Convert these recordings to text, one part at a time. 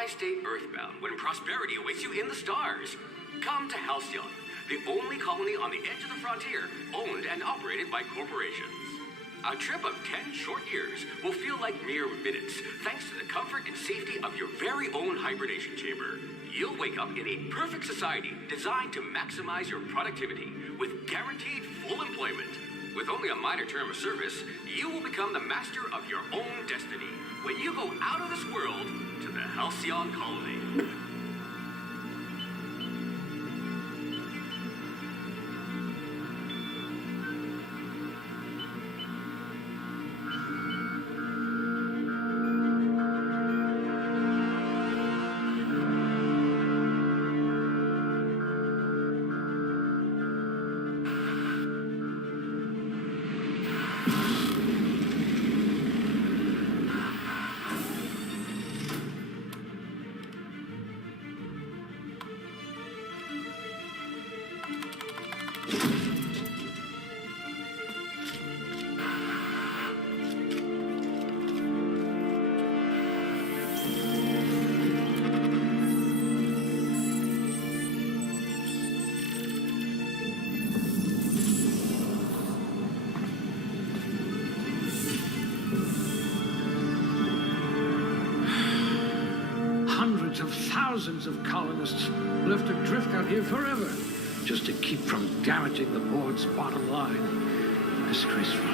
Why stay earthbound when prosperity awaits you in the stars? Come to Halcyon, the only colony on the edge of the frontier, owned and operated by corporations. A trip of 10 short years will feel like mere minutes, thanks to the comfort and safety of your very own hibernation chamber. You'll wake up in a perfect society designed to maximize your productivity with guaranteed full employment. With only a minor term of service, you will become the master of your own destiny when you go out of this world to the Halcyon Colony. Of thousands of colonists left adrift out here forever, just to keep from damaging the board's bottom line. Disgraceful.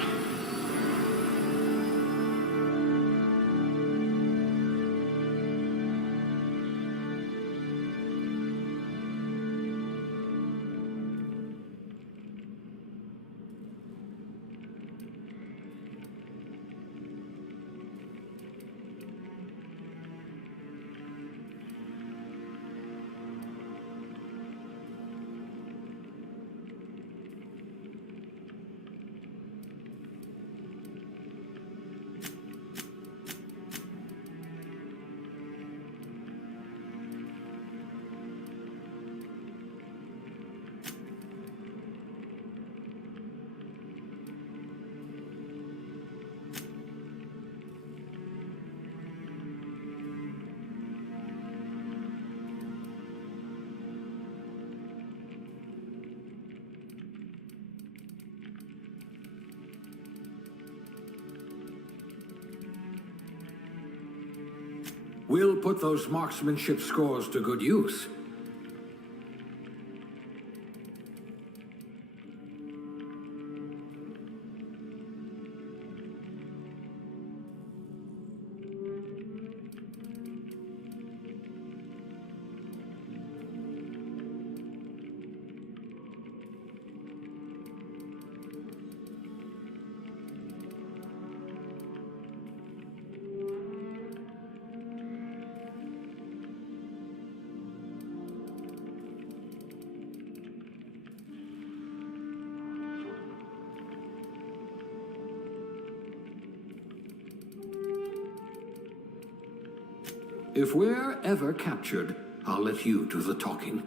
We'll put those marksmanship scores to good use. If we're ever captured, I'll let you do the talking.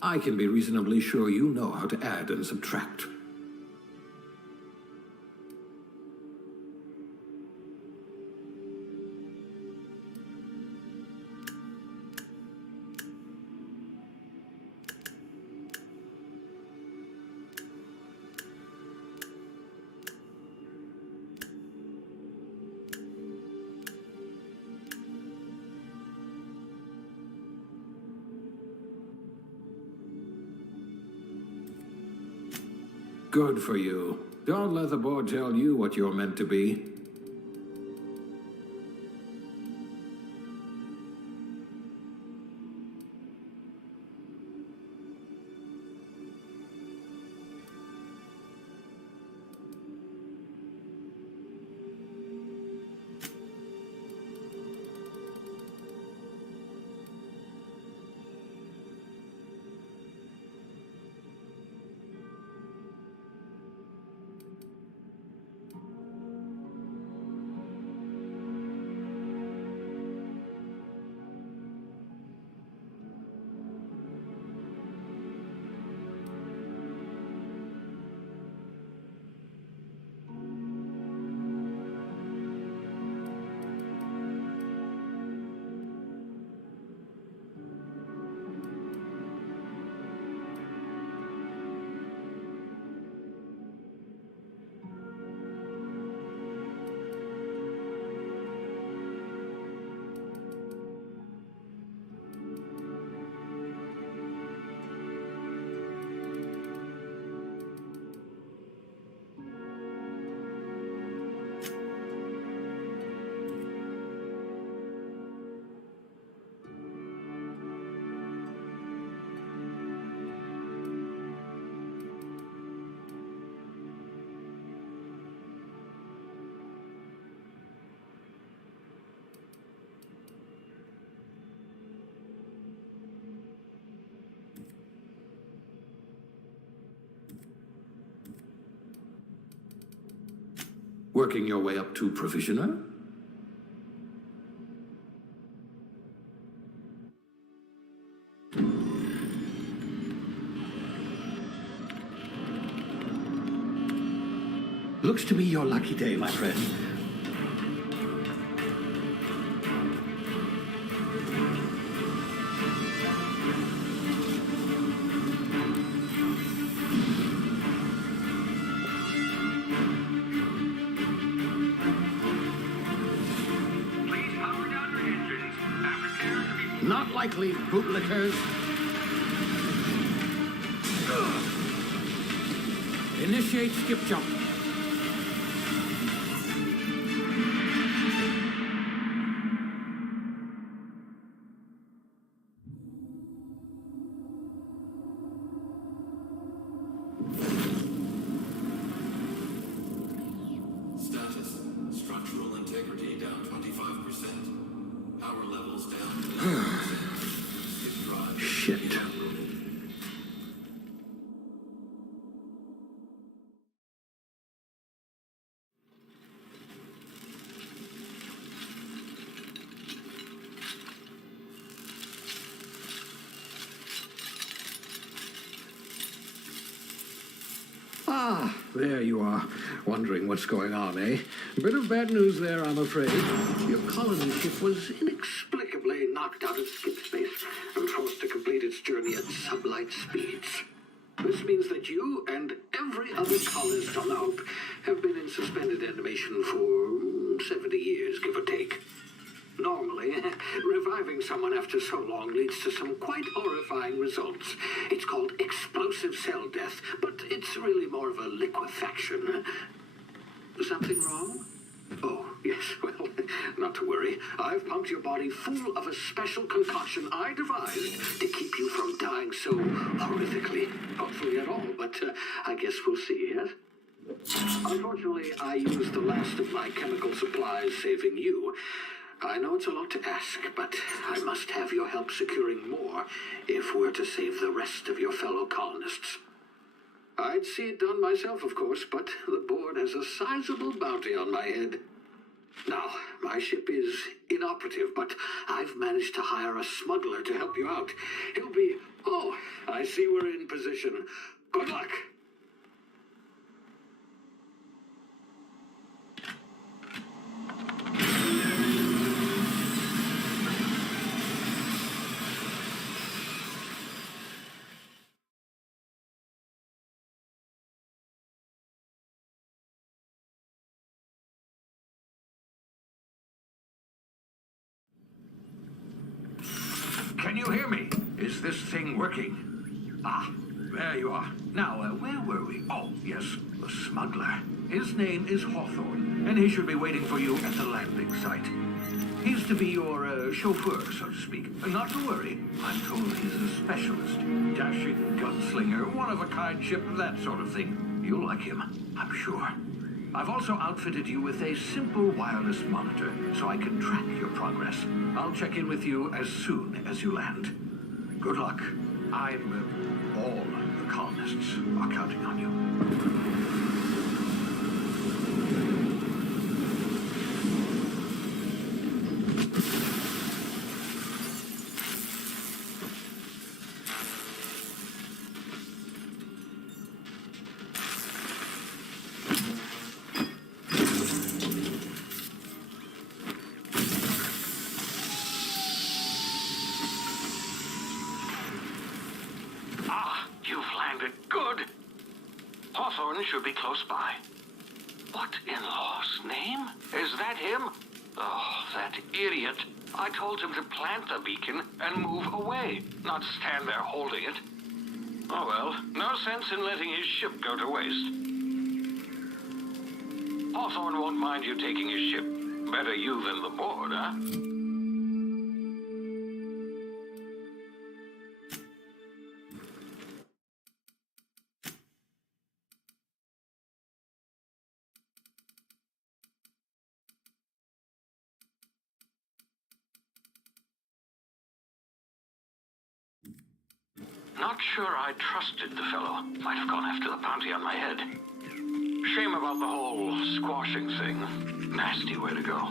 I can be reasonably sure you know how to add and subtract. Good for you. Don't let the board tell you what you're meant to be. working your way up to provisioner? Looks to me your lucky day, my friend. Please power down your engines and prepare to be... Not likely, bootlickers. Initiate skip jump. Status. Structural integrity down 25%. Power levels down to 90%. Skip drive. Shit. Ah, there you are. Wondering what's going on, eh? Bit of bad news there, I'm afraid. Your colony ship was inexplicably knocked out of skip space and forced to complete its journey at sublight speeds. This means that you and every other colonist on the Hope have been in suspended animation for 70 years, give or take. Normally, reviving someone after so long leads to some quite horrifying results. It's called explosive cell death, but it's really more of a liquefaction. Something wrong? Oh, yes, well, not to worry. I've pumped your body full of a special concoction I devised to keep you from dying so horrifically. Hopefully at all, but I guess we'll see, yes? Unfortunately, I used the last of my chemical supplies saving you. I know it's a lot to ask, but I must have your help securing more if we're to save the rest of your fellow colonists. I'd see it done myself, of course, but the board has a sizable bounty on my head. Now, my ship is inoperative, but I've managed to hire a smuggler to help you out. He'll be... Oh, I see we're in position. Good luck! Can you hear me? Is this thing working? Ah, there you are. Now, where were we? Oh, yes, the smuggler. His name is Hawthorne, and he should be waiting for you at the landing site. He's to be your chauffeur, so to speak. Not to worry. I'm told he's a specialist. Dashing gunslinger, one-of-a-kind ship, that sort of thing. You'll like him, I'm sure. I've also outfitted you with a simple wireless monitor, so I can track your progress. I'll check in with you as soon as you land. Good luck. All the colonists are counting on you. Good. Hawthorne should be close by. What in law's name? Is that him? Oh, that idiot. I told him to plant the beacon and move away, not stand there holding it. Oh well, no sense in letting his ship go to waste. Hawthorne won't mind you taking his ship. Better you than the board, huh? Not sure I trusted the fellow. Might have gone after the bounty on my head. Shame about the whole squashing thing. Nasty way to go.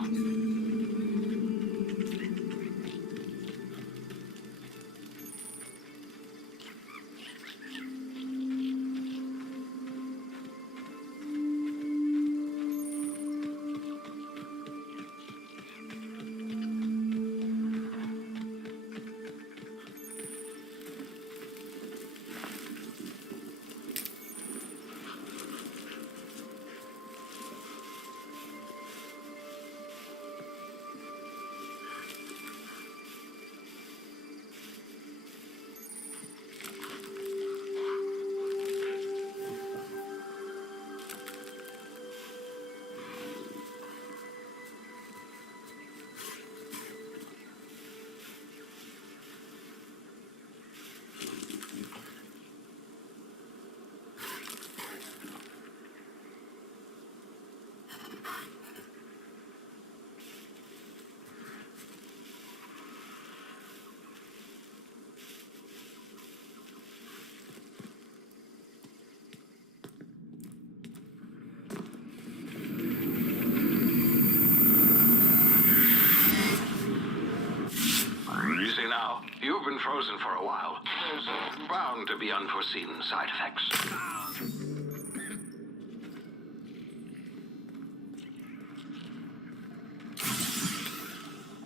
Easy now. You've been frozen for a while. There's bound to be unforeseen side effects.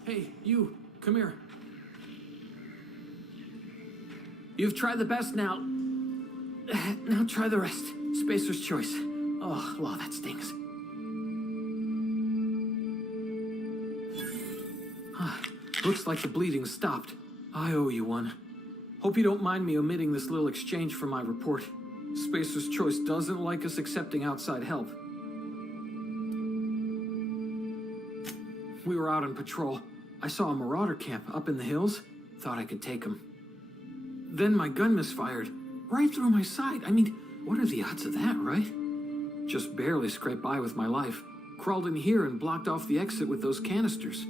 Hey, you, come here. You've tried the best now. Now try the rest. Spacer's choice. Oh, law, that stings. Looks like the bleeding's stopped. I owe you one. Hope you don't mind me omitting this little exchange from my report. Spacer's choice doesn't like us accepting outside help. We were out on patrol. I saw a marauder camp up in the hills. Thought I could take him. Then my gun misfired. Right through my side. I mean, what are the odds of that, right? Just barely scraped by with my life. Crawled in here and blocked off the exit with those canisters.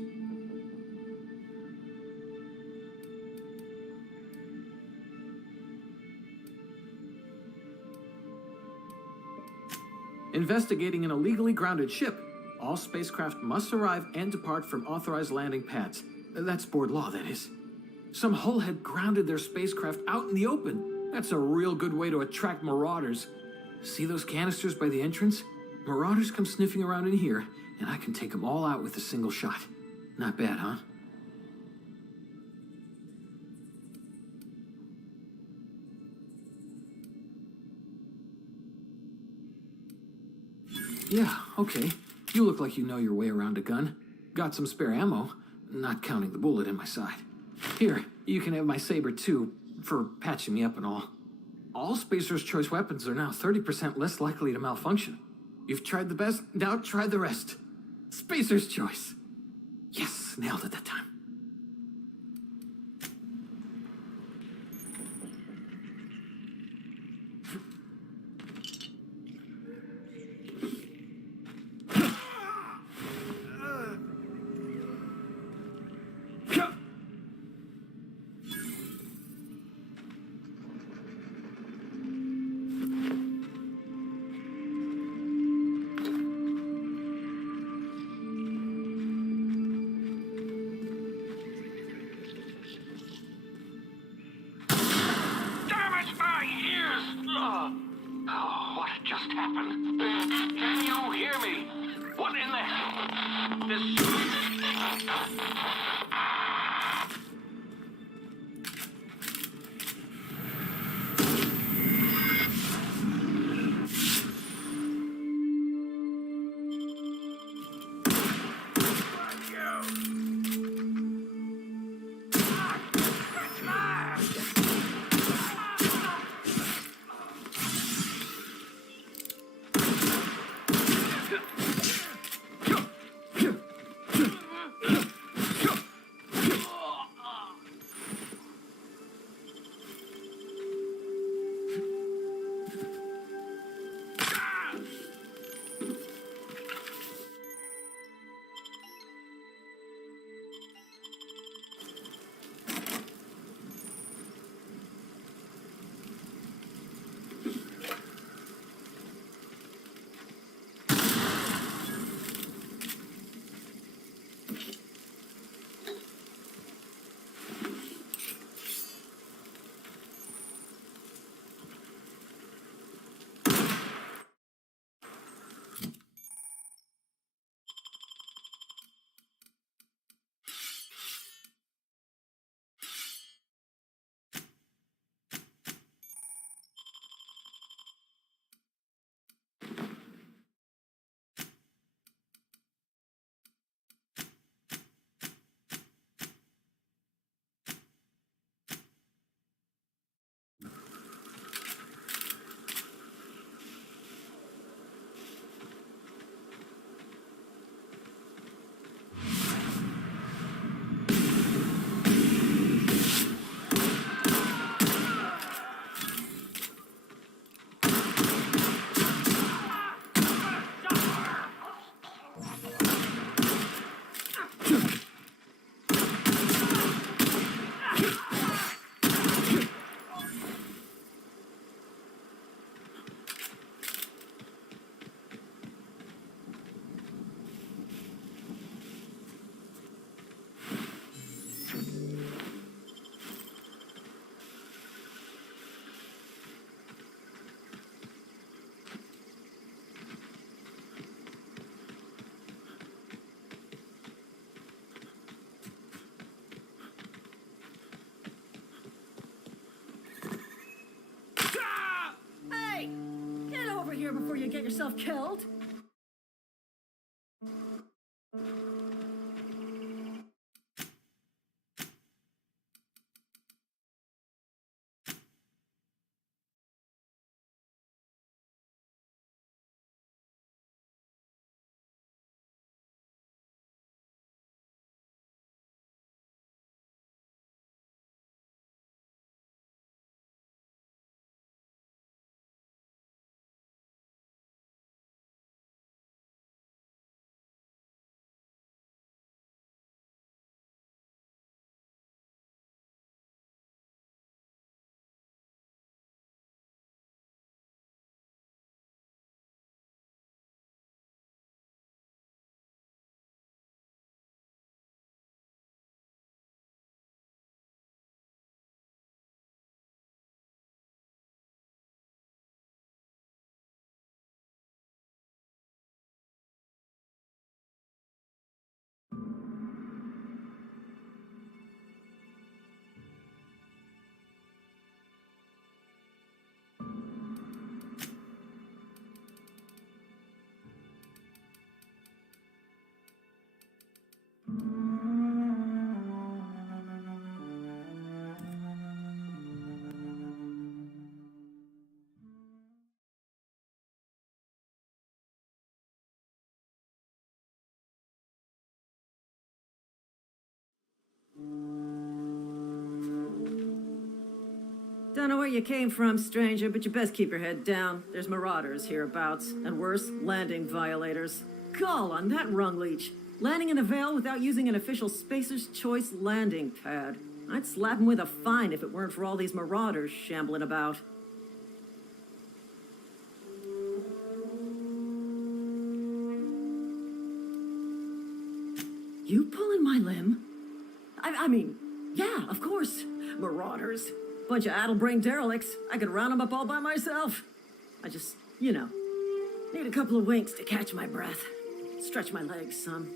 Investigating an illegally grounded ship. All spacecraft must arrive and depart from authorized landing pads. That's board law, that is. Some hull had grounded their spacecraft out in the open. That's a real good way to attract marauders. See those canisters by the entrance? Marauders come sniffing around in here, and I can take them all out with a single shot. Not bad, huh? Yeah, okay. You look like you know your way around a gun. Got some spare ammo, not counting the bullet in my side. Here, you can have my saber too, for patching me up and all. All Spacer's choice weapons are now 30% less likely to malfunction. You've tried the best, now try the rest. Spacer's choice. Yes, nailed it that time. What just happened? Can you hear me? What in the hell? This... Hey! Get over here before you get yourself killed! Don't know where you came from, stranger, but you best keep your head down. There's marauders hereabouts, and worse, landing violators. Gall on that rung leech. Landing in a Vale without using an official Spacer's Choice landing pad. I'd slap him with a fine if it weren't for all these marauders shambling about. You pulling my limb? I mean, yeah, of course. Marauders. Bunch of addle-brained derelicts. I could round them up all by myself. I just, need a couple of winks to catch my breath. Stretch my legs some.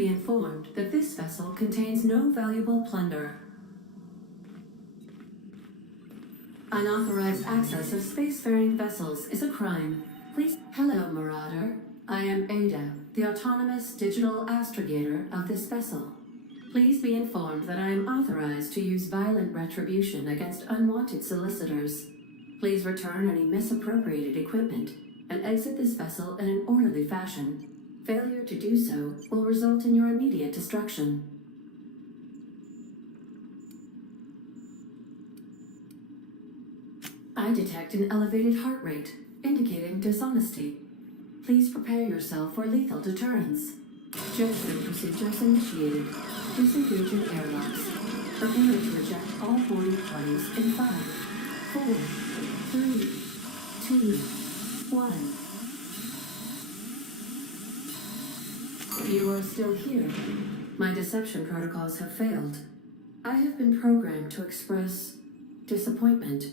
be informed that this vessel contains no valuable plunder. Unauthorized access of spacefaring vessels is a crime. Please. Hello, Marauder. I am Ada, the autonomous digital astrogator of this vessel. Please be informed that I am authorized to use violent retribution against unwanted solicitors. Please return any misappropriated equipment and exit this vessel in an orderly fashion. Failure to do so will result in your immediate destruction. I detect an elevated heart rate, indicating dishonesty. Please prepare yourself for lethal deterrence. Jetstream procedures initiated. Disengaging airlocks. Prepare to reject all boarding parties in 5, 4, 3, 2, 1. You are still here. My deception protocols have failed. I have been programmed to express disappointment.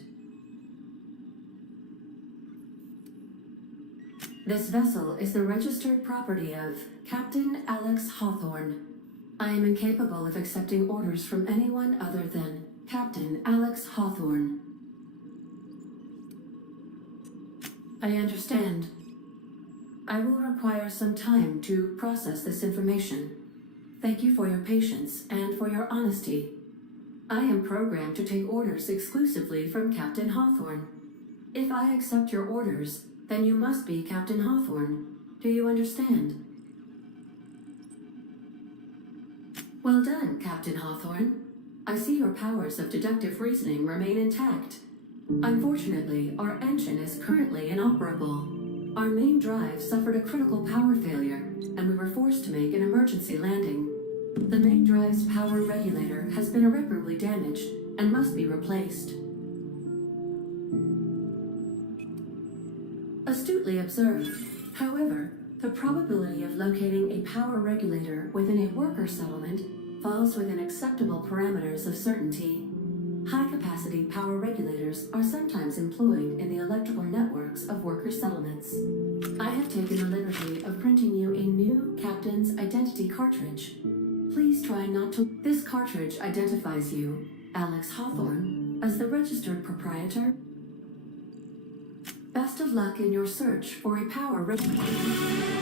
This vessel is the registered property of Captain Alex Hawthorne. I am incapable of accepting orders from anyone other than Captain Alex Hawthorne. I understand. I will require some time to process this information. Thank you for your patience and for your honesty. I am programmed to take orders exclusively from Captain Hawthorne. If I accept your orders, then you must be Captain Hawthorne. Do you understand? Well done, Captain Hawthorne. I see your powers of deductive reasoning remain intact. Unfortunately, our engine is currently inoperable. Our main drive suffered a critical power failure, and we were forced to make an emergency landing. The main drive's power regulator has been irreparably damaged and must be replaced. Astutely observed. However, the probability of locating a power regulator within a worker settlement falls within acceptable parameters of certainty. High-capacity power regulators are sometimes employed in the electrical networks of worker settlements. I have taken the liberty of printing you a new Captain's Identity cartridge. Please try not to... This cartridge identifies you, Alex Hawthorne, as the registered proprietor. Best of luck in your search for a power regulator.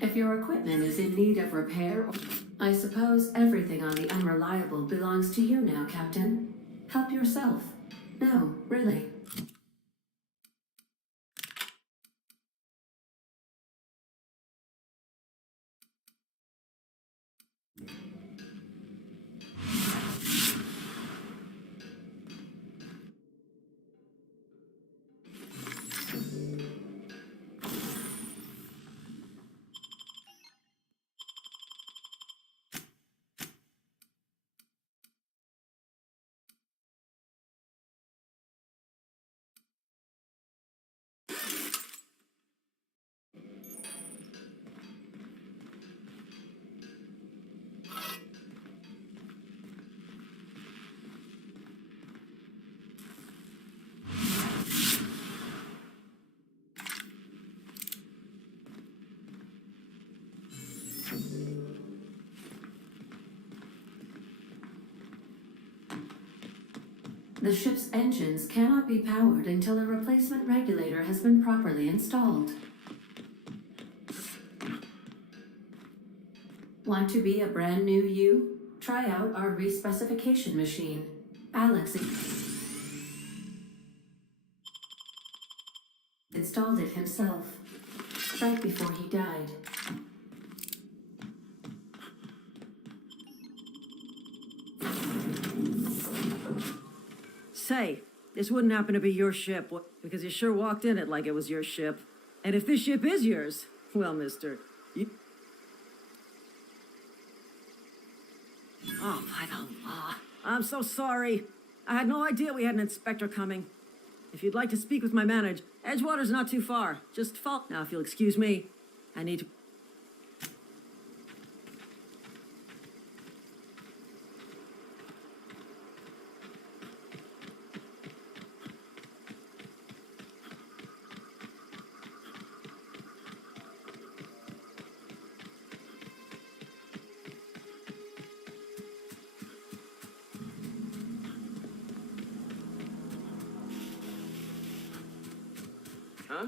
If your equipment is in need of repair, I suppose everything on the Unreliable belongs to you now, Captain. Help yourself. No, really. The ship's engines cannot be powered until a replacement regulator has been properly installed. Want to be a brand new you? Try out our respecification machine. Alex installed it himself, right before he died. Say, this wouldn't happen to be your ship, because you sure walked in it like it was your ship. And if this ship is yours, well, mister, you... Oh, by the law. I'm so sorry. I had no idea we had an inspector coming. If you'd like to speak with my manager, Edgewater's not too far. Just fall. Now, if you'll excuse me, I need to... Huh?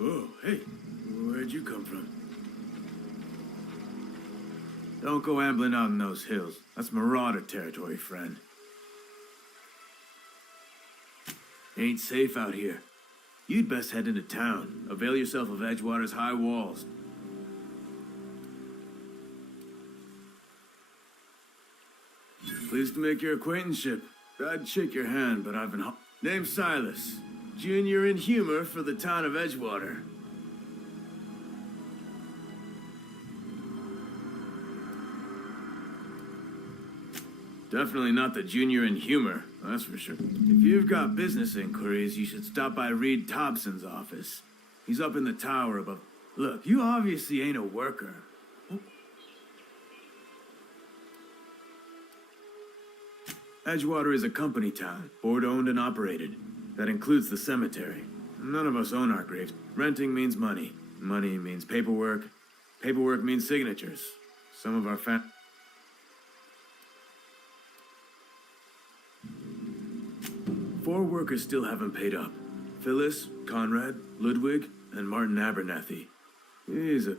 Oh, hey, where'd you come from? Don't go ambling out in those hills. That's Marauder territory, friend. Ain't safe out here. You'd best head into town. Avail yourself of Edgewater's high walls. Pleased to make your acquaintanceship. I'd shake your hand, but I've been Name's Silas. Junior in humor for the town of Edgewater. Definitely not the junior in humor, that's for sure. If you've got business inquiries, you should stop by Reed Thompson's office. He's up in the tower above. Look, you obviously ain't a worker. Edgewater is a company town, board-owned and operated. That includes the cemetery. None of us own our graves. Renting means money. Money means paperwork. Paperwork means signatures. Some of our 4 workers still haven't paid up. Phyllis, Conrad, Ludwig, and Martin Abernathy. He's a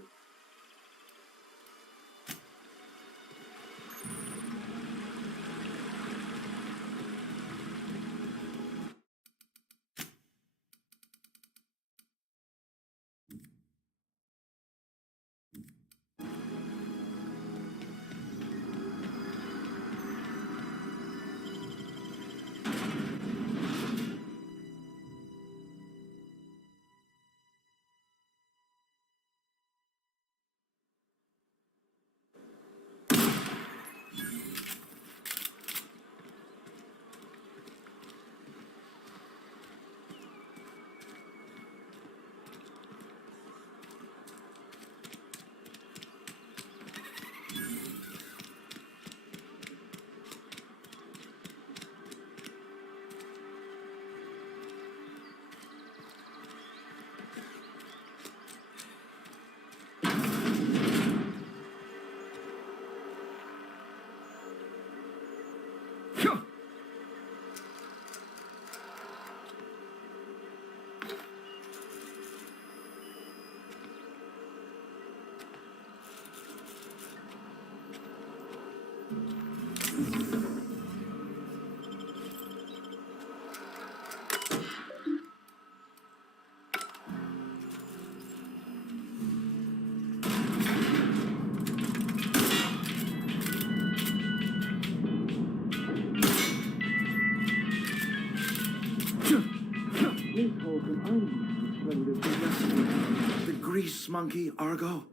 Miss Holcomb, I'm ready to suggest The grease monkey, Argo?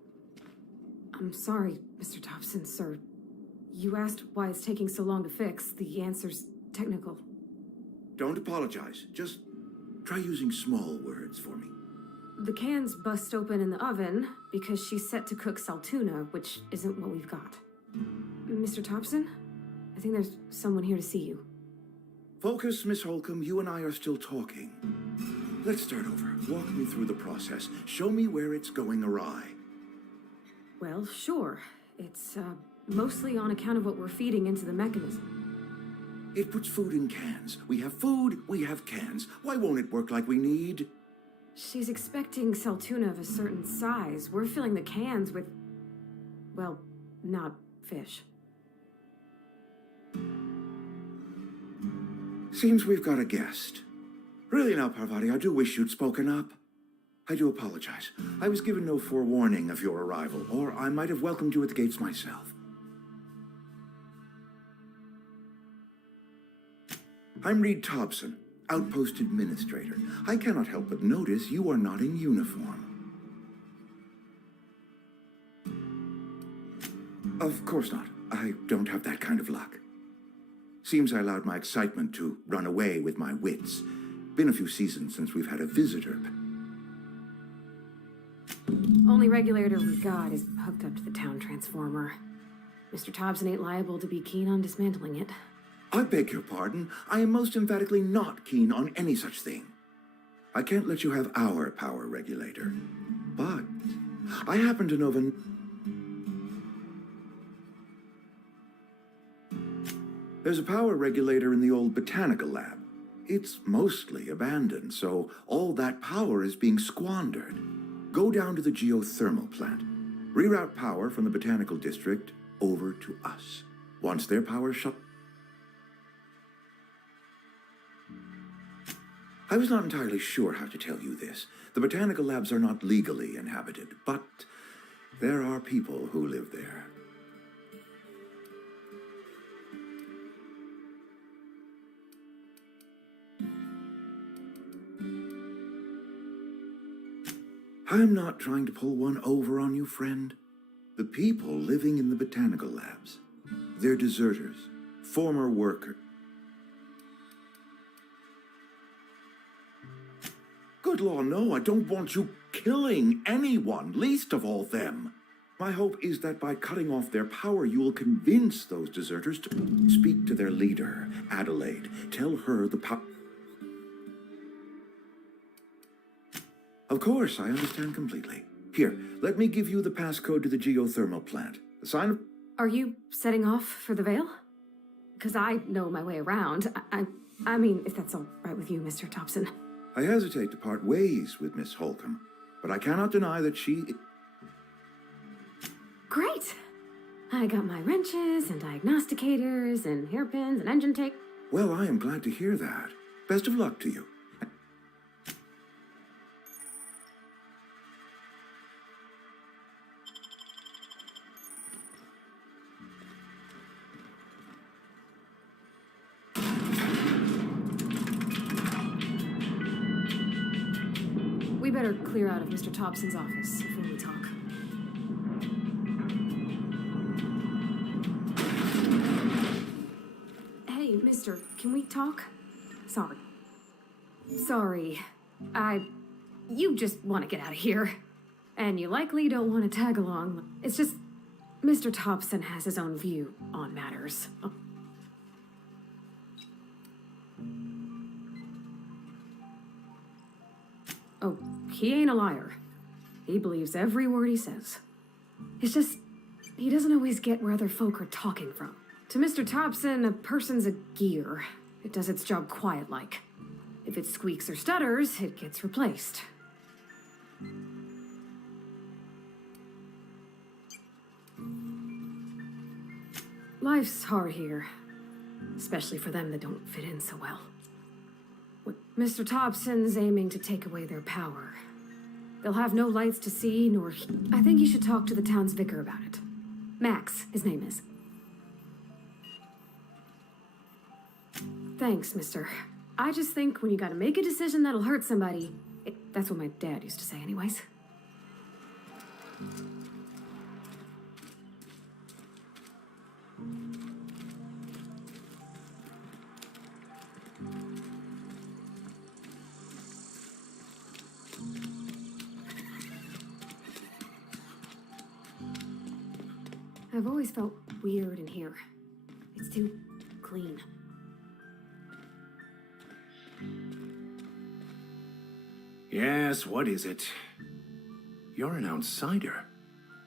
I'm sorry, Mr. Thompson, sir. You asked why it's taking so long to fix. The answer's technical. Don't apologize. Just try using small words for me. The cans bust open in the oven because she's set to cook saltuna, which isn't what we've got. Mr. Thompson? I think there's someone here to see you. Focus, Miss Holcomb. You and I are still talking. Let's start over. Walk me through the process. Show me where it's going awry. Well, sure. It's, mostly on account of what we're feeding into the mechanism. It puts food in cans. We have food, we have cans. Why won't it work like we need? She's expecting saltuna of a certain size. We're filling the cans with, well, not fish. Seems we've got a guest. Really now, Parvati, I do wish you'd spoken up. I do apologize. I was given no forewarning of your arrival, or I might have welcomed you at the gates myself. I'm Reed Thompson, Outpost Administrator. I cannot help but notice you are not in uniform. Of course not. I don't have that kind of luck. Seems I allowed my excitement to run away with my wits. Been a few seasons since we've had a visitor. Only regulator we got is hooked up to the town transformer. Mr. Thompson ain't liable to be keen on dismantling it. I beg your pardon. I am most emphatically not keen on any such thing. I can't let you have our power regulator. But I happen to know of There's a power regulator in the old botanical lab. It's mostly abandoned, so all that power is being squandered. Go down to the geothermal plant. Reroute power from the botanical district over to us. Once their power shut... I was not entirely sure how to tell you this. The botanical labs are not legally inhabited, but there are people who live there. I'm not trying to pull one over on you, friend. The people living in the botanical labs, they're deserters, former workers. Good law, no, I don't want you killing anyone, least of all them. My hope is that by cutting off their power, you will convince those deserters to speak to their leader, Adelaide. Tell her the power... Of course, I understand completely. Here, let me give you the passcode to the geothermal plant. The sign of... Are you setting off for the Vale? Because I know my way around. I mean, if that's all right with you, Mr. Thompson. I hesitate to part ways with Miss Holcomb, but I cannot deny that she... Great! I got my wrenches and diagnosticators and hairpins and engine tape. Well, I am glad to hear that. Best of luck to you. We better clear out of Mr. Thompson's office before we talk. Hey, mister, can we talk? Sorry. You just want to get out of here. And you likely don't want to tag along. It's just, Mr. Thompson has his own view on matters. Oh, he ain't a liar. He believes every word he says. It's just, he doesn't always get where other folk are talking from. To Mr. Thompson, a person's a gear. It does its job quiet-like. If it squeaks or stutters, it gets replaced. Life's hard here, especially for them that don't fit in so well. Mr. Thompson's aiming to take away their power. They'll have no lights to see, nor... I think you should talk to the town's vicar about it. Max, his name is. Thanks, mister. I just think when you gotta make a decision that'll hurt somebody, that's what my dad used to say anyways. I've always felt weird in here. It's too clean. Yes, what is it? You're an outsider.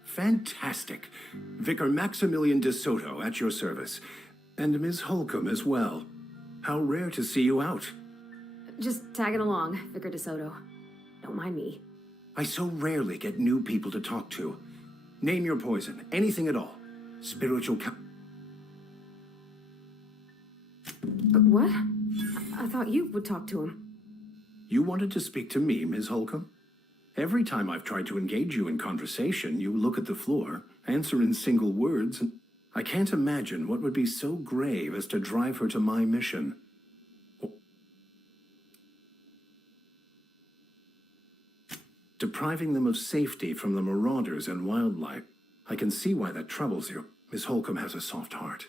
Fantastic. Vicar Maximilian de Soto at your service. And Ms. Holcomb as well. How rare to see you out. Just tagging along, Vicar DeSoto. Don't mind me. I so rarely get new people to talk to. Name your poison, anything at all. Spiritual What? I thought you would talk to him. You wanted to speak to me, Ms. Holcomb? Every time I've tried to engage you in conversation, you look at the floor, answer in single words, and I can't imagine what would be so grave as to drive her to my mission. Depriving them of safety from the marauders and wildlife. I can see why that troubles you. Miss Holcomb has a soft heart.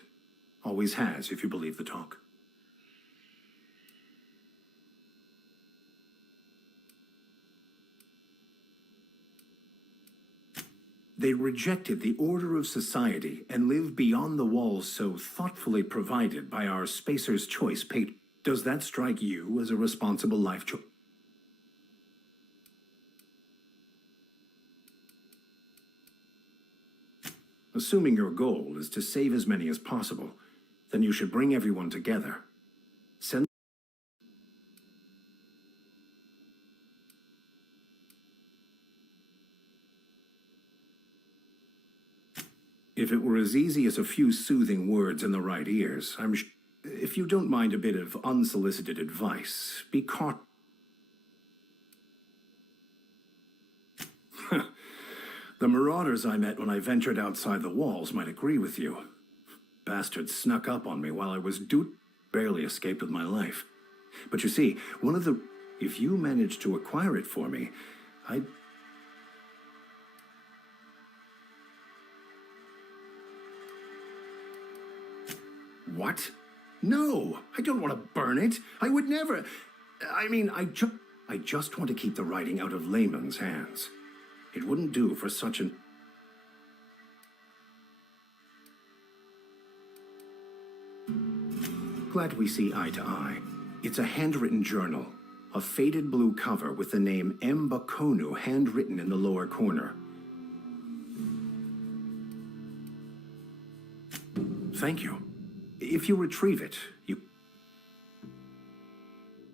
Always has, if you believe the talk. They rejected the order of society and live beyond the walls so thoughtfully provided by our Spacer's Choice page. Does that strike you as a responsible life choice? Assuming your goal is to save as many as possible, then you should bring everyone together. Send If it were as easy as a few soothing words in the right ears, if you don't mind a bit of unsolicited advice, be caught. The marauders I met when I ventured outside the walls might agree with you. Bastards snuck up on me while I was barely escaped with my life. But you see, if you managed to acquire it for me, I'd... What? No, I don't want to burn it. I would never. I mean, I just want to keep the writing out of layman's hands. It wouldn't do for such an... Glad we see eye to eye. It's a handwritten journal. A faded blue cover with the name M. Bakonu handwritten in the lower corner. Thank you. If you retrieve it, you...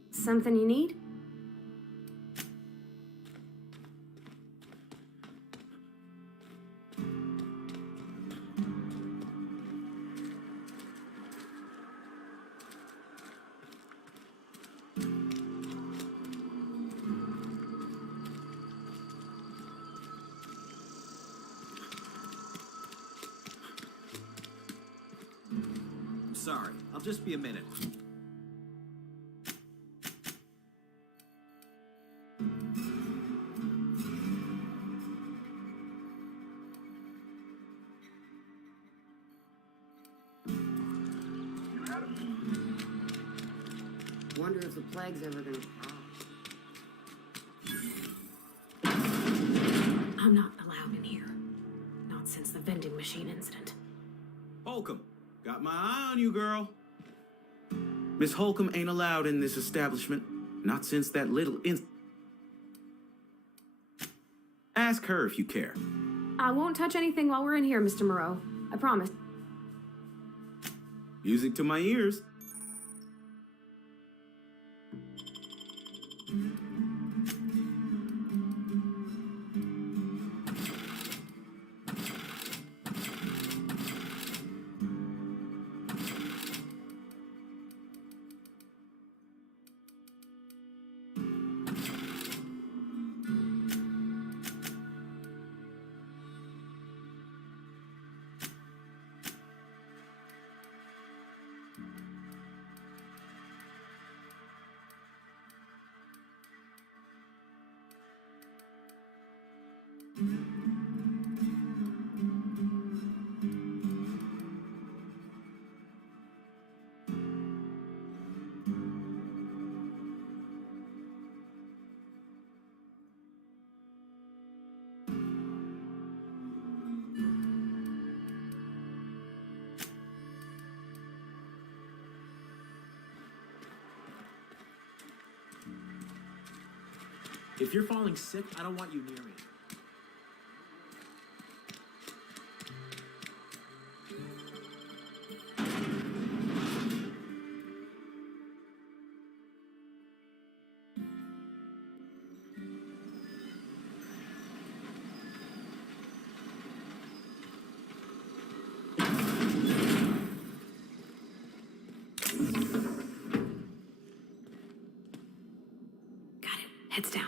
Something you need? Sorry, I'll just be a minute. Wonder if the plague's ever gonna pass. I'm not allowed in here. Not since the vending machine incident. Holcomb, got my eye on you, girl. Miss Holcomb ain't allowed in this establishment. Not since that little Ask her if you care. I won't touch anything while we're in here, Mr. Moreau. I promise. Music to my ears. If you're falling sick, I don't want you near me. Got it. Heads down.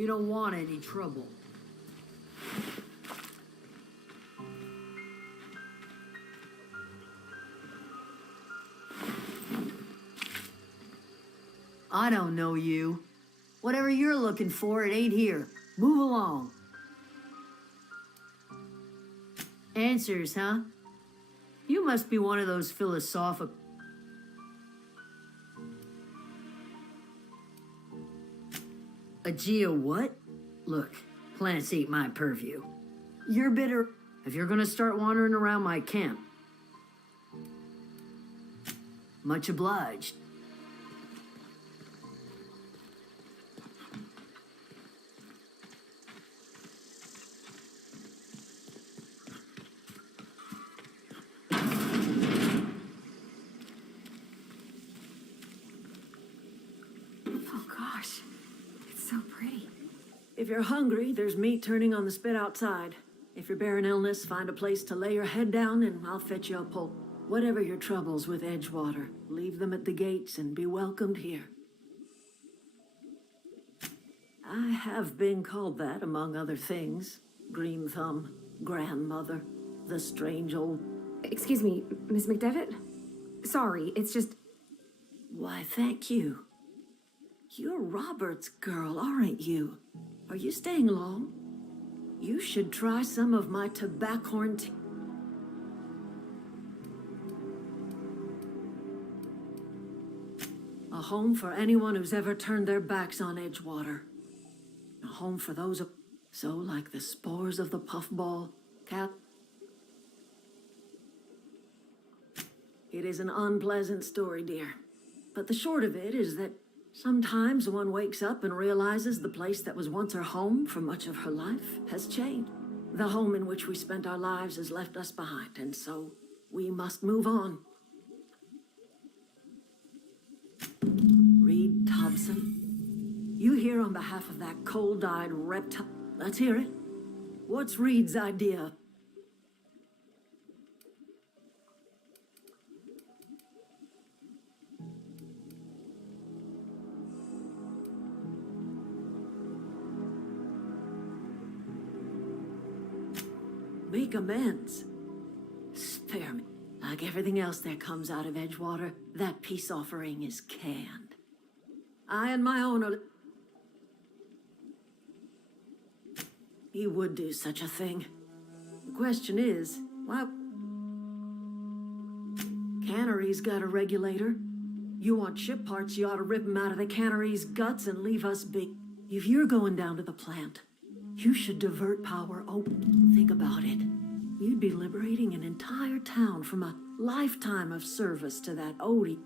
We don't want any trouble. I don't know you. Whatever you're looking for, it ain't here. Move along. Answers, huh? You must be one of those philosophical... A geo what? Look, plants ain't my purview. You're bitter if you're gonna start wandering around my camp. Much obliged. Oh gosh, it's so pretty. If you're hungry, there's meat turning on the spit outside. If you're bearing illness, find a place to lay your head down and I'll fetch you a pulp. Whatever your troubles with Edgewater, leave them at the gates and be welcomed here. I have been called that, among other things. Green Thumb, grandmother, the strange old... Excuse me, Miss McDevitt? Sorry, it's just... Why, thank you. You're Robert's girl, aren't you? Are you staying long? You should try some of my tobaccorn tea. A home for anyone who's ever turned their backs on Edgewater. A home for those so like the spores of the puffball, cat. It is an unpleasant story, dear. But the short of it is that sometimes one wakes up and realizes the place that was once her home for much of her life has changed. The home in which we spent our lives has left us behind, and so we must move on. Reed Thompson, you here on behalf of that cold-eyed reptile. Let's hear it. What's Reed's idea? Make amends. Spare me. Like everything else that comes out of Edgewater, that peace offering is canned. I and my own are... He would do such a thing. The question is, why... Cannery's got a regulator. You want ship parts, you ought to rip them out of the cannery's guts and leave us be. If you're going down to the plant, you should divert power. Oh, think about it. You'd be liberating an entire town from a lifetime of service to that Odie.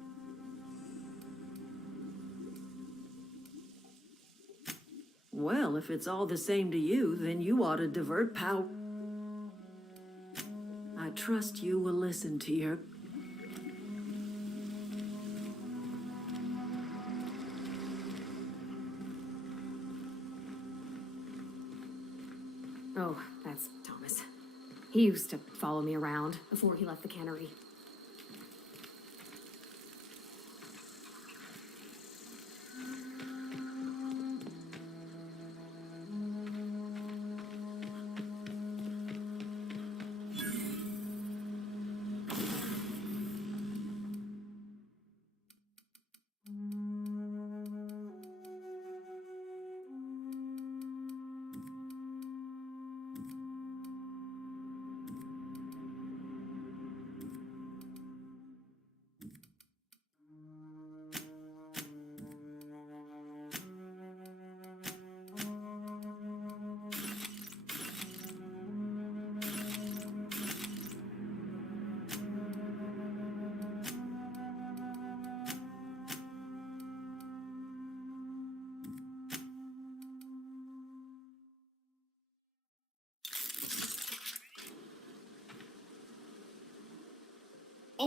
Well, if it's all the same to you, then you ought to divert power. I trust you will listen to your... Oh, that's Thomas. He used to follow me around before he left the cannery.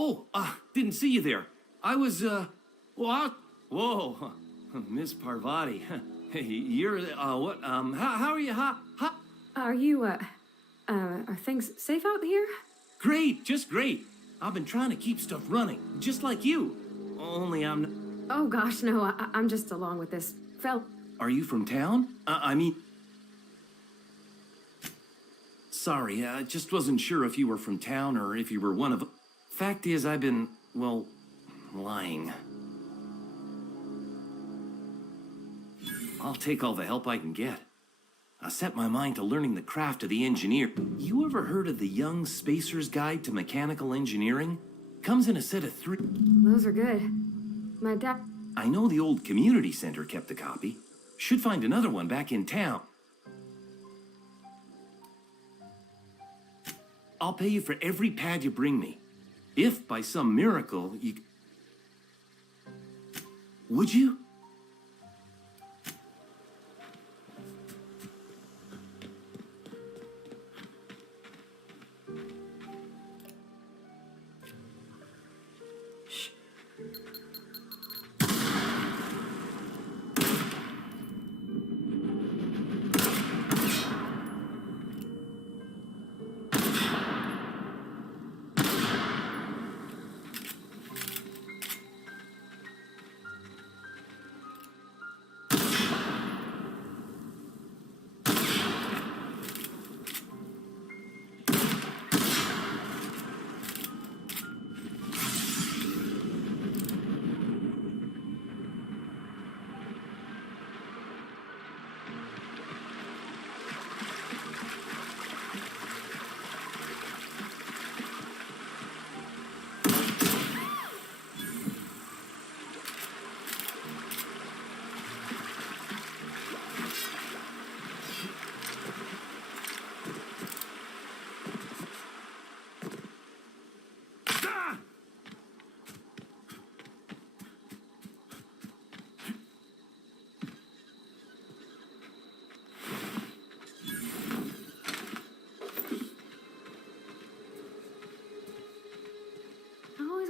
Oh, didn't see you there. I was, what? Whoa, Miss Parvati. Hey, you're, what, how are you, Are you, are things safe out here? Great, just great. I've been trying to keep stuff running, just like you. Only I'm... Oh gosh, no, I'm just along with this Are you from town? I mean... Sorry, I just wasn't sure if you were from town or if you were one of... Fact is, I've been, well, lying. I'll take all the help I can get. I set my mind to learning the craft of the engineer. You ever heard of the Young Spacer's Guide to Mechanical Engineering? Comes in a set of 3... Those are good. My dad... I know the old community center kept a copy. Should find another one back in town. I'll pay you for every pad you bring me. If, by some miracle, you... Would you?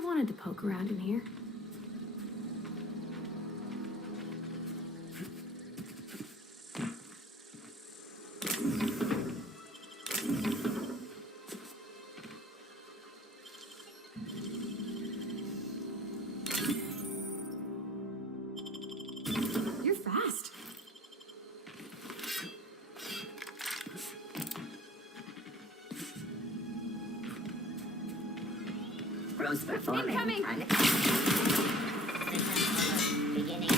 Wanted to poke around in here. You're fast. Rose performing. Incoming! Beginning.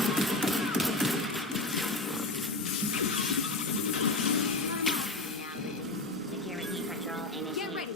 Security patrol initiated. Get ready.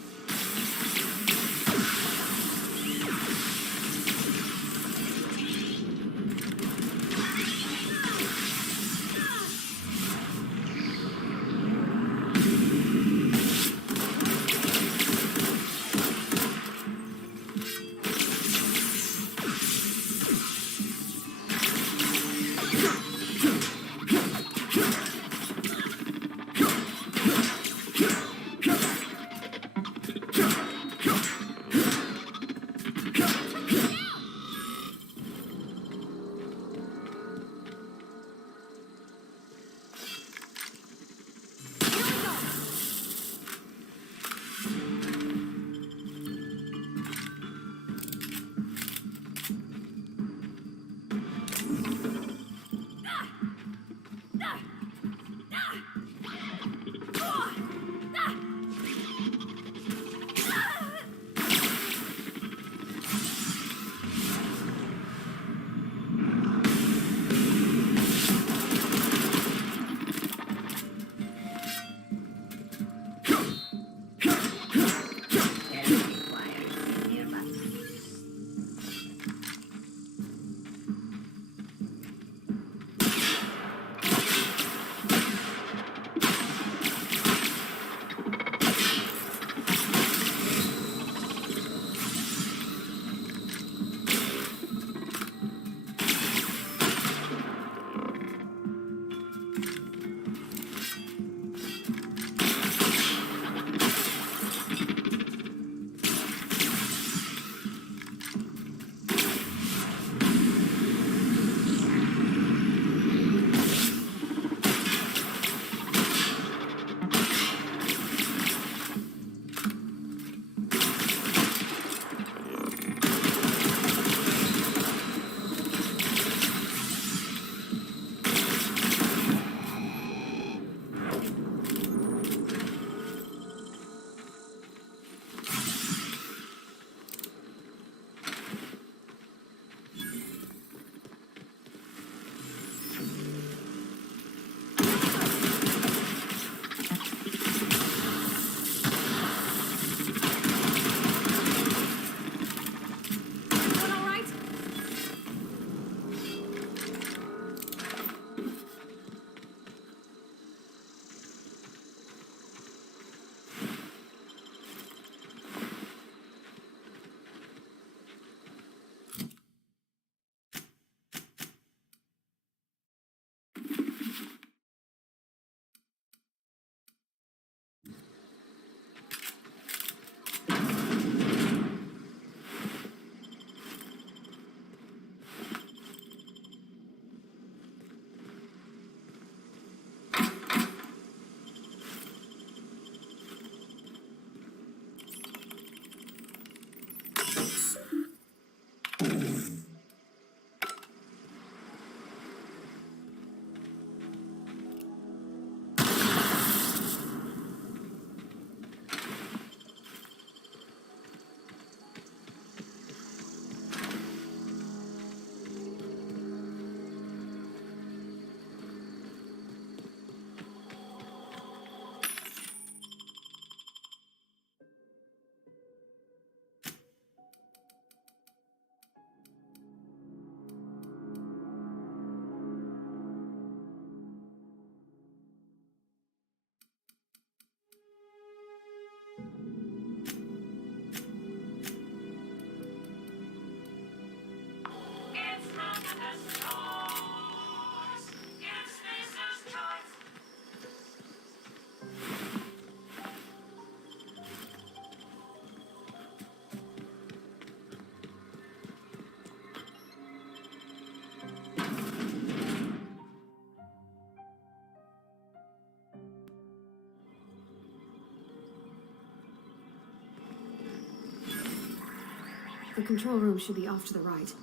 The control room should be off to the right.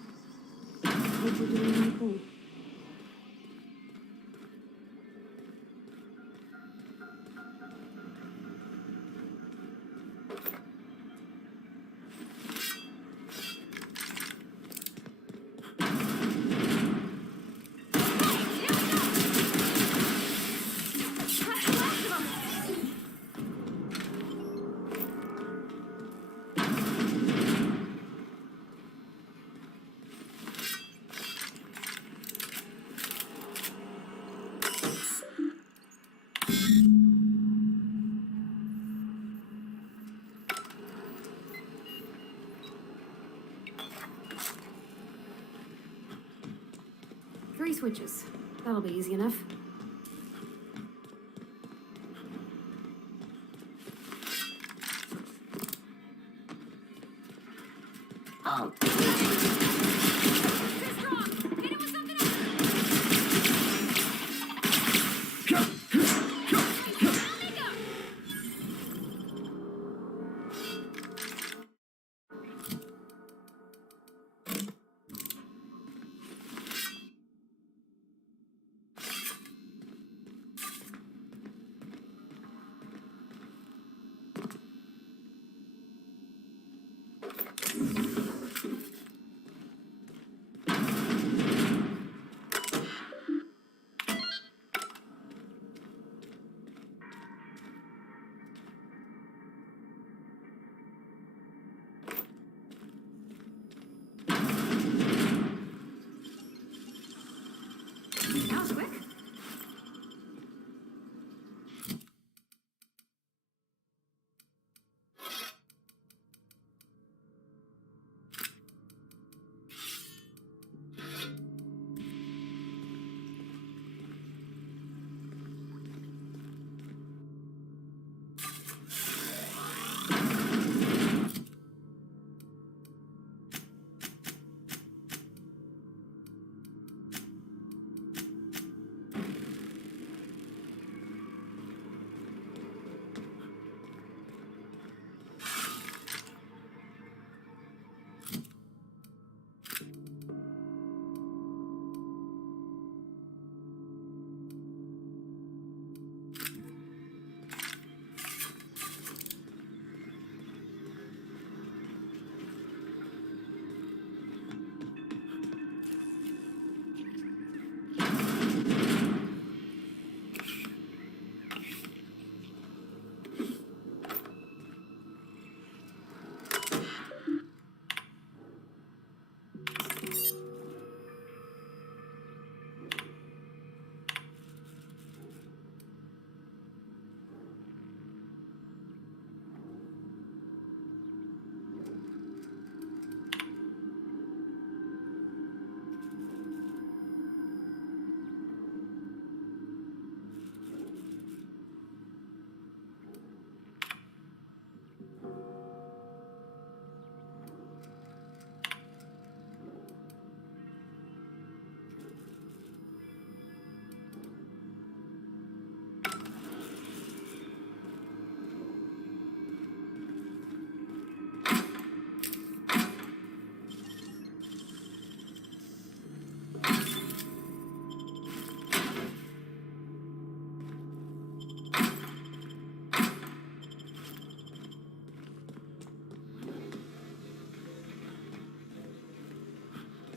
Hope we're doing the right thing. Three switches. That'll be easy enough. Oh. That was quick.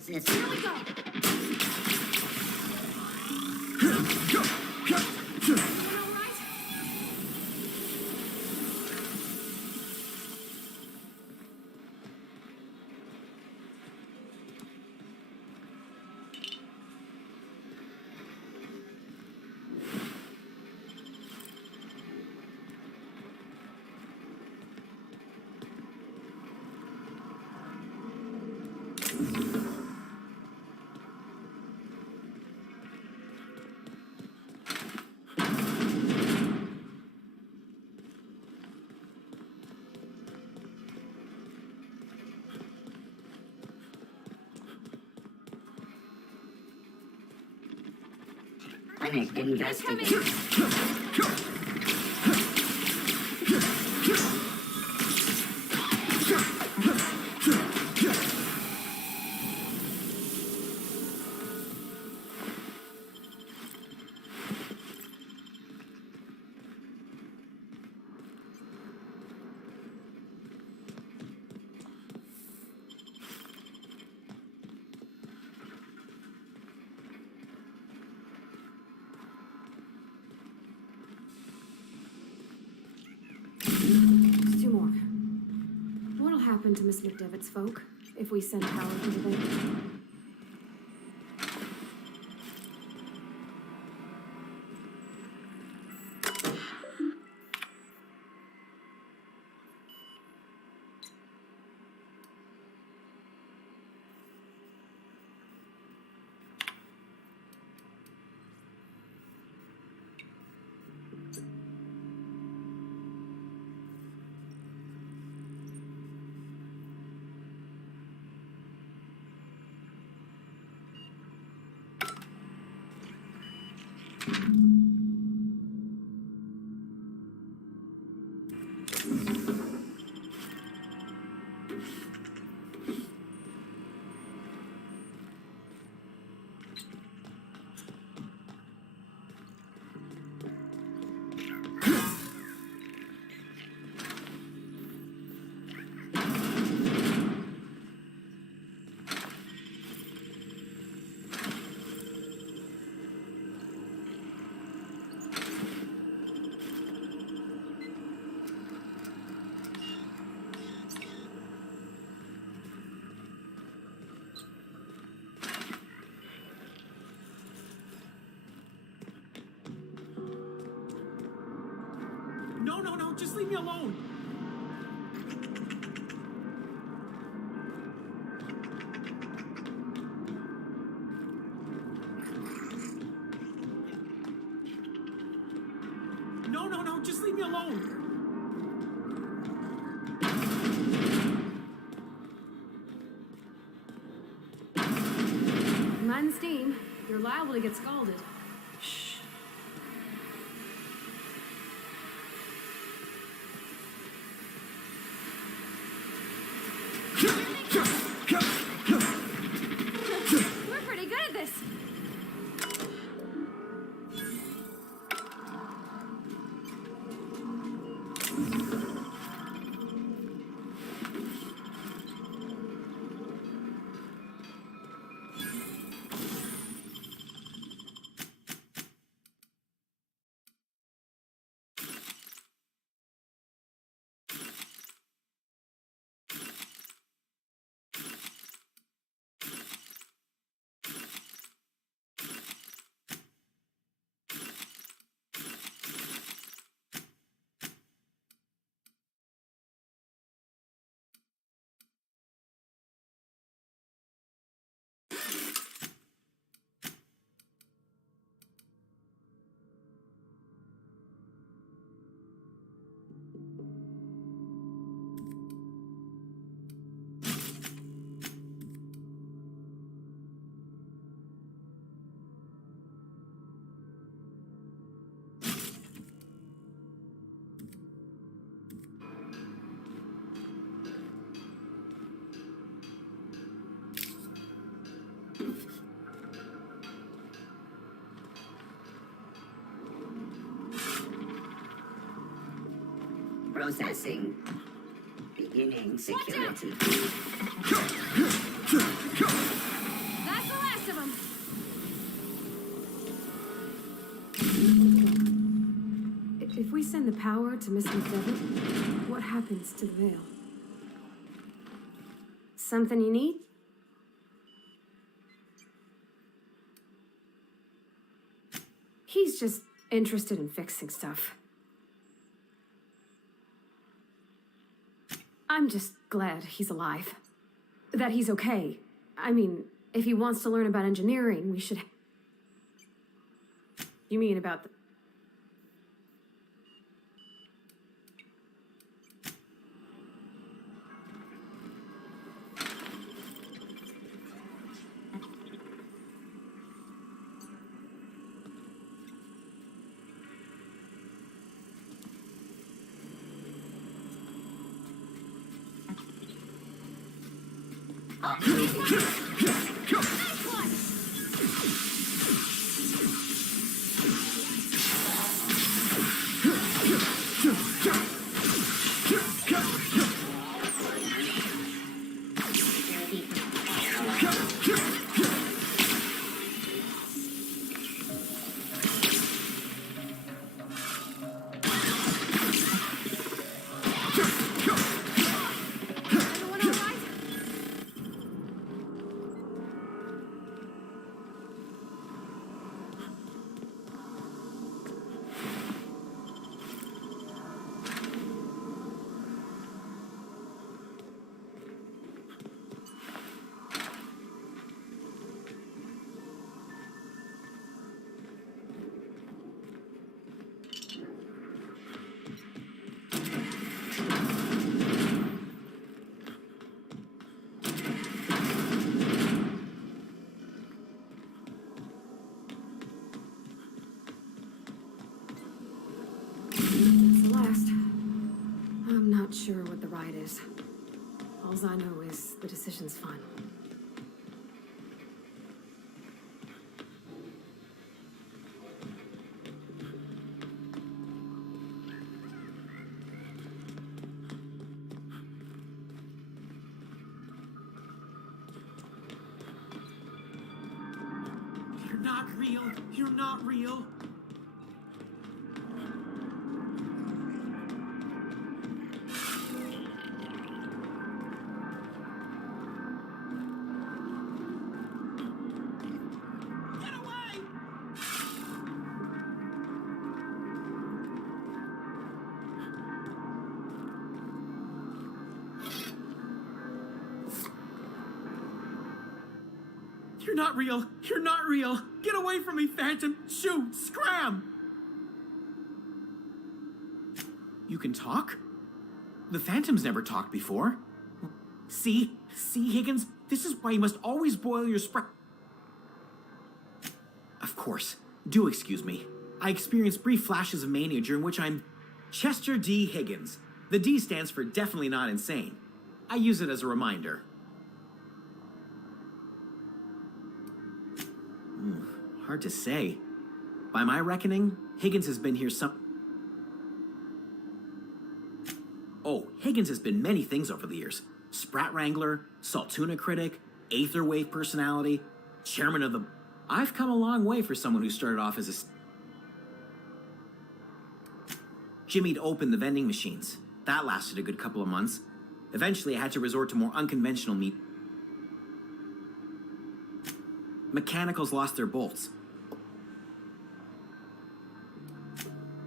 Here we go. Finished investigating. happen to Miss McDevitt's folk if we send power to the Veil? No, just leave me alone. No, just leave me alone. Mind the steam. You're liable to get scalded. We're pretty good at this. Processing. Beginning security. That's the last of them. If we send the power to Miss McDevitt, what happens to the Veil? Something you need? He's just interested in fixing stuff. I'm just glad he's alive. That he's okay. I mean, if he wants to learn about engineering, we should... You mean about the... why it is. Alls I know is the decision's final. You're not real. You're not real. Get away! You're not real. You're not real. Get away from me, Phantom. Shoot! Scram! You can talk? The Phantom's never talked before. See? See, Higgins? This is why you must always boil your Sprite. Of course. Do excuse me. I experience brief flashes of mania during which I'm Chester D. Higgins. The D stands for definitely not insane. I use it as a reminder. Hard to say. By my reckoning, Higgins has been here Oh, Higgins has been many things over the years. Sprat Wrangler, Saltuna critic, Aetherwave personality, chairman of the... I've come a long way for someone who started off as a... Jimmy'd opened the vending machines. That lasted a good couple of months. Eventually, I had to resort to more unconventional meat. Mechanicals lost their bolts.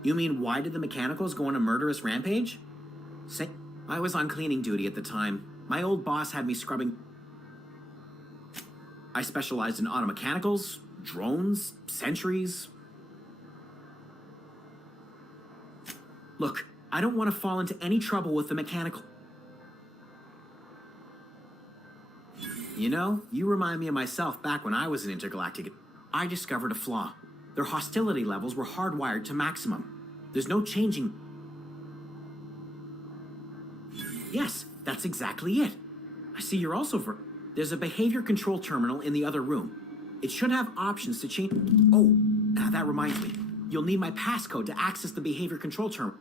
You mean, why did the Mechanicals go on a murderous rampage? I was on cleaning duty at the time. My old boss had me scrubbing. I specialized in auto mechanicals, drones, sentries. Look, I don't want to fall into any trouble with the mechanical. You know, you remind me of myself back when I was an intergalactic. I discovered a flaw. Their hostility levels were hardwired to maximum. There's no changing. Yes, that's exactly it. I see you're also for... There's a behavior control terminal in the other room. It should have options to change... Oh, that reminds me. You'll need my passcode to access the behavior control terminal.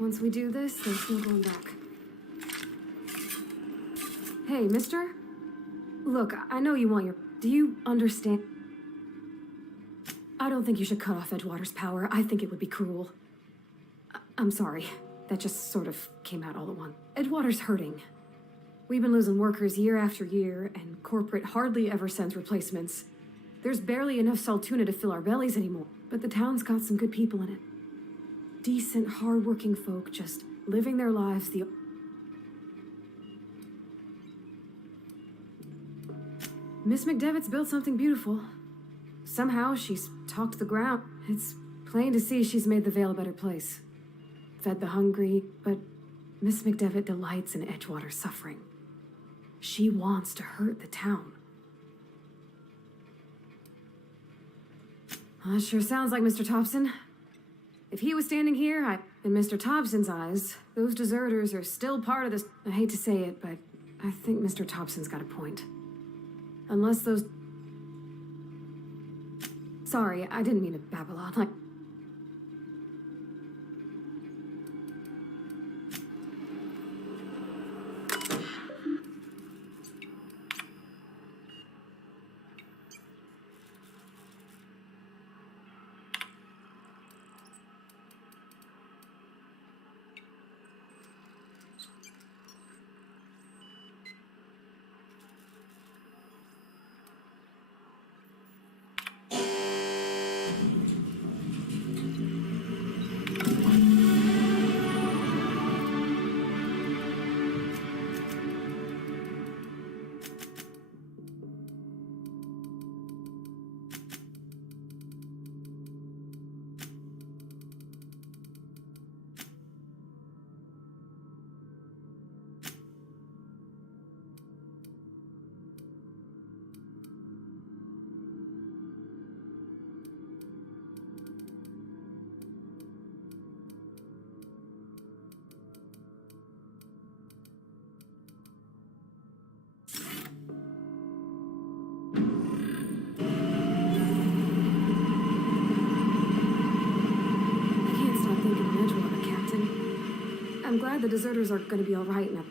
Once we do this, there's no going back. Hey, mister? Look, I know you want your... Do you understand? I don't think you should cut off Edgewater's power. I think it would be cruel. I'm sorry. That just sort of came out all at once. Edgewater's hurting. We've been losing workers year after year, and corporate hardly ever sends replacements. There's barely enough Saltuna to fill our bellies anymore, but the town's got some good people in it. Decent, hard-working folk just living their lives the... Miss McDevitt's built something beautiful. Somehow she's talked the ground. It's plain to see she's made the Vale a better place. Fed the hungry, but Miss McDevitt delights in Edgewater's suffering. She wants to hurt the town. Well, that sure sounds like Mr. Thompson. If he was standing here, in Mr. Thompson's eyes, those deserters are still part of this. I hate to say it, but I think Mr. Thompson's got a point. Unless those... Sorry, I didn't mean to babble on. I'm glad the deserters are going to be all right now.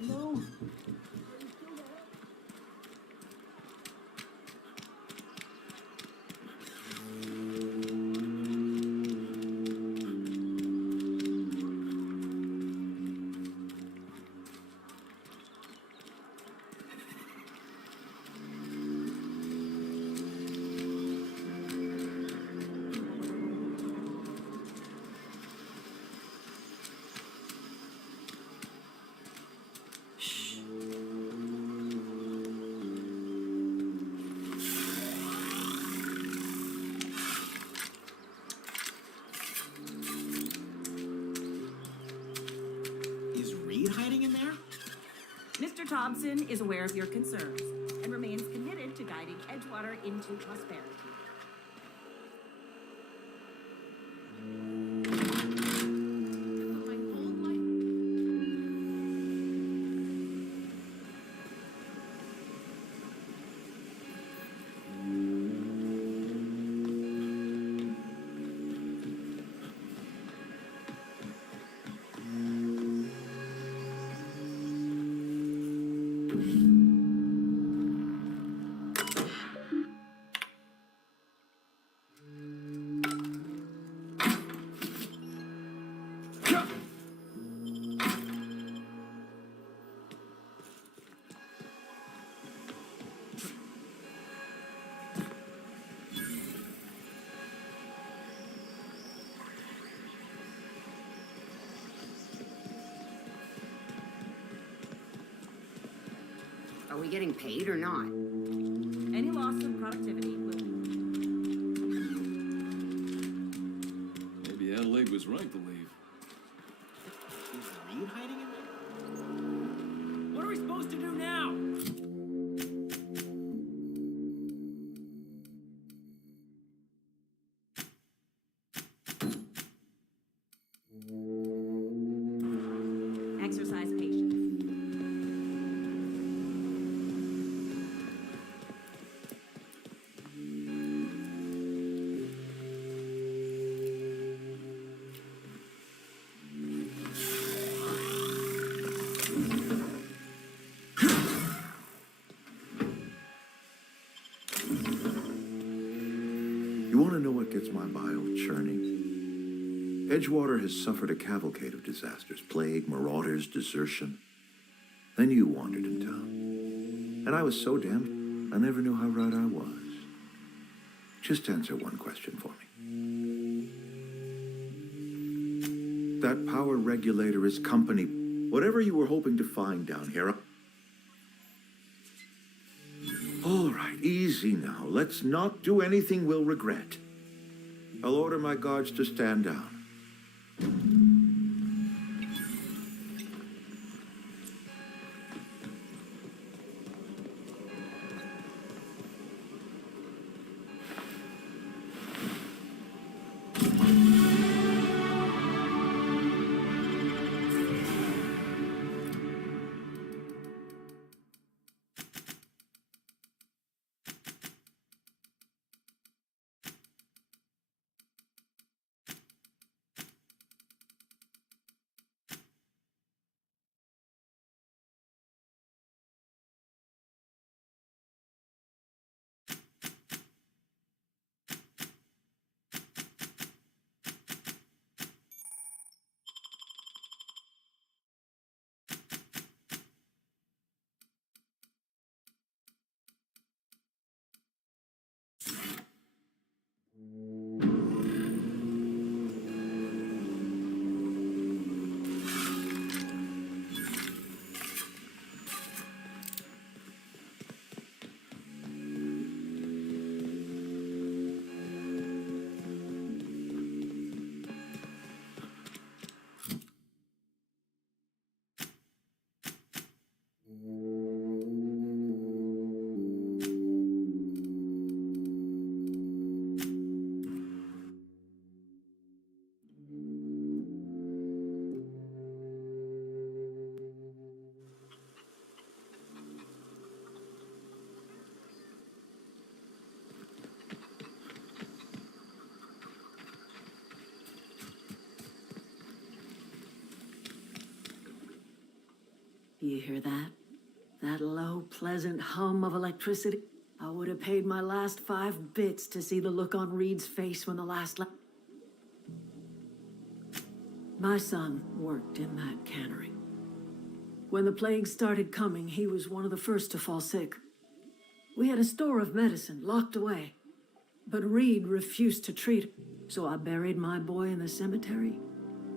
Hello? Mr. Thompson is aware of your concerns and remains committed to guiding Edgewater into prosperity. Are we getting paid or not? Any loss in productivity will... Maybe Adelaide was right to leave. Is Reed hiding in there? What are we supposed to do now? Exercise patience. You want to know what gets my bile churning? Edgewater has suffered a cavalcade of disasters: plague, marauders, desertion. Then you wandered in town. And I was so damned, I never knew how right I was. Just answer one question for me. That power regulator is company. Whatever you were hoping to find down here. All right, easy now. Let's not do anything we'll regret. I'll order my guards to stand down. You hear that? That low, pleasant hum of electricity? I would have paid my last 5 bits to see the look on Reed's face when the last My son worked in that cannery. When the plague started coming, he was one of the first to fall sick. We had a store of medicine locked away, but Reed refused to treat it. So I buried my boy in the cemetery,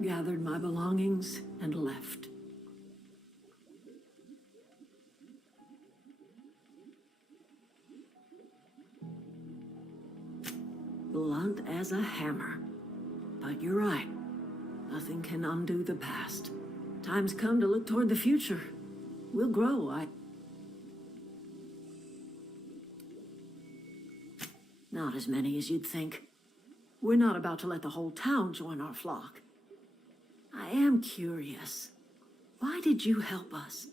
gathered my belongings, and left. Blunt as a hammer. But you're right. Nothing can undo the past. Time's come to look toward the future. We'll grow, Not as many as you'd think. We're not about to let the whole town join our flock. I am curious. Why did you help us?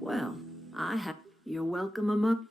Well, you're welcome among